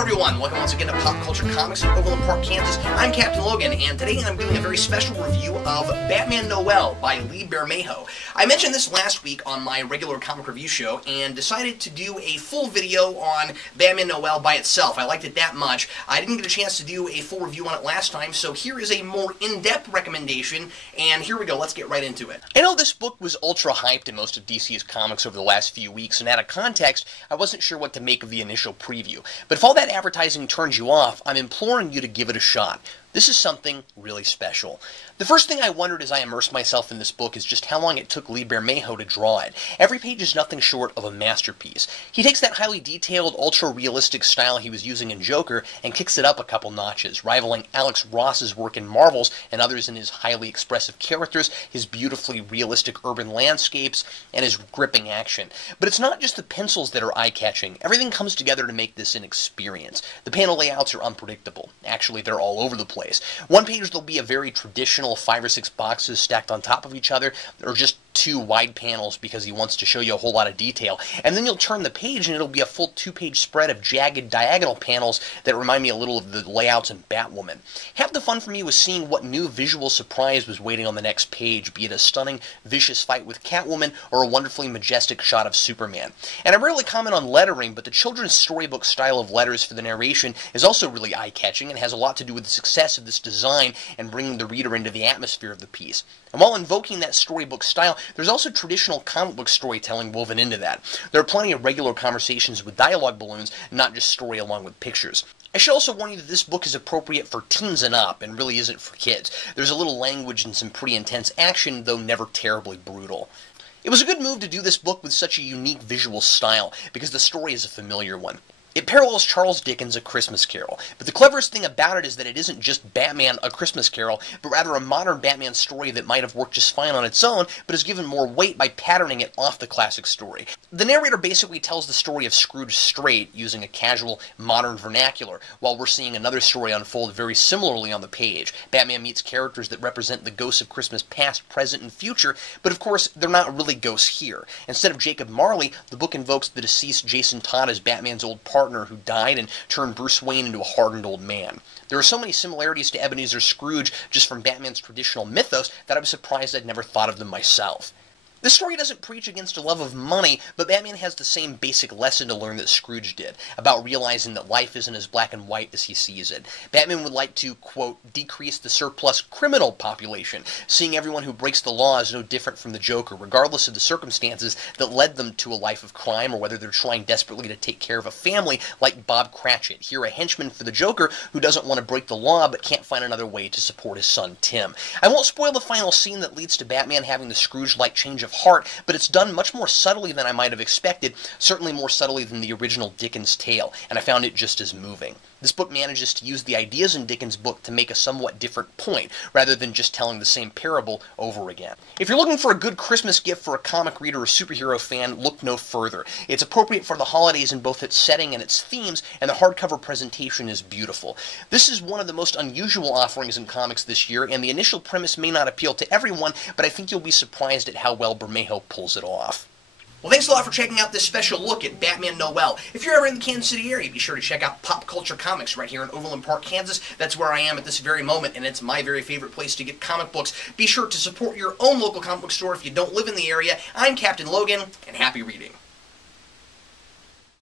everyone, welcome once again to Pop Culture Comics in Overland Park, Kansas. I'm Captain Logan, and today I'm doing a very special review of Batman Noel by Lee Bermejo. I mentioned this last week on my regular comic review show, and decided to do a full video on Batman Noel by itself. I liked it that much. I didn't get a chance to do a full review on it last time, so here is a more in-depth recommendation, and here we go, let's get right into it. I know this book was ultra-hyped in most of DC's comics over the last few weeks, and out of context, I wasn't sure what to make of the initial preview. But if all that advertising turns you off, I'm imploring you to give it a shot. This is something really special. The first thing I wondered as I immersed myself in this book is just how long it took Lee Bermejo to draw it. Every page is nothing short of a masterpiece. He takes that highly detailed, ultra-realistic style he was using in Joker and kicks it up a couple notches, rivaling Alex Ross's work in Marvels and others in his highly expressive characters, his beautifully realistic urban landscapes, and his gripping action. But it's not just the pencils that are eye-catching. Everything comes together to make this an experience. The panel layouts are unpredictable. Actually, they're all over the place. One page there'll be a very traditional 5 or 6 boxes stacked on top of each other, or just 2 wide panels because he wants to show you a whole lot of detail. And then you'll turn the page and it'll be a full 2-page spread of jagged diagonal panels that remind me a little of the layouts in Batwoman. Half the fun for me was seeing what new visual surprise was waiting on the next page, be it a stunning, vicious fight with Catwoman or a wonderfully majestic shot of Superman. And I rarely comment on lettering, but the children's storybook style of letters for the narration is also really eye-catching and has a lot to do with the success of this design and bringing the reader into the atmosphere of the piece. And while invoking that storybook style, there's also traditional comic book storytelling woven into that. There are plenty of regular conversations with dialogue balloons, not just story along with pictures. I should also warn you that this book is appropriate for teens and up, and really isn't for kids. There's a little language and some pretty intense action, though never terribly brutal. It was a good move to do this book with such a unique visual style, because the story is a familiar one. It parallels Charles Dickens' A Christmas Carol, but the cleverest thing about it is that it isn't just Batman A Christmas Carol, but rather a modern Batman story that might have worked just fine on its own, but is given more weight by patterning it off the classic story. The narrator basically tells the story of Scrooge straight, using a casual, modern vernacular, while we're seeing another story unfold very similarly on the page. Batman meets characters that represent the ghosts of Christmas past, present, and future, but of course, they're not really ghosts here. Instead of Jacob Marley, the book invokes the deceased Jason Todd as Batman's old partner who died and turned Bruce Wayne into a hardened old man. There are so many similarities to Ebenezer Scrooge just from Batman's traditional mythos that I was surprised I'd never thought of them myself. This story doesn't preach against a love of money, but Batman has the same basic lesson to learn that Scrooge did, about realizing that life isn't as black and white as he sees it. Batman would like to, quote, decrease the surplus criminal population, seeing everyone who breaks the law as no different from the Joker, regardless of the circumstances that led them to a life of crime, or whether they're trying desperately to take care of a family like Bob Cratchit, here a henchman for the Joker who doesn't want to break the law but can't find another way to support his son Tim. I won't spoil the final scene that leads to Batman having the Scrooge-like change of heart, but it's done much more subtly than I might have expected, certainly more subtly than the original Dickens tale, and I found it just as moving. This book manages to use the ideas in Dickens' book to make a somewhat different point, rather than just telling the same parable over again. If you're looking for a good Christmas gift for a comic reader or superhero fan, look no further. It's appropriate for the holidays in both its setting and its themes, and the hardcover presentation is beautiful. This is one of the most unusual offerings in comics this year, and the initial premise may not appeal to everyone, but I think you'll be surprised at how well Bermejo pulls it off. Well, thanks a lot for checking out this special look at Batman Noel. If you're ever in the Kansas City area, be sure to check out Pop Culture Comics right here in Overland Park, Kansas. That's where I am at this very moment, and it's my very favorite place to get comic books. Be sure to support your own local comic book store if you don't live in the area. I'm Captain Logan, and happy reading.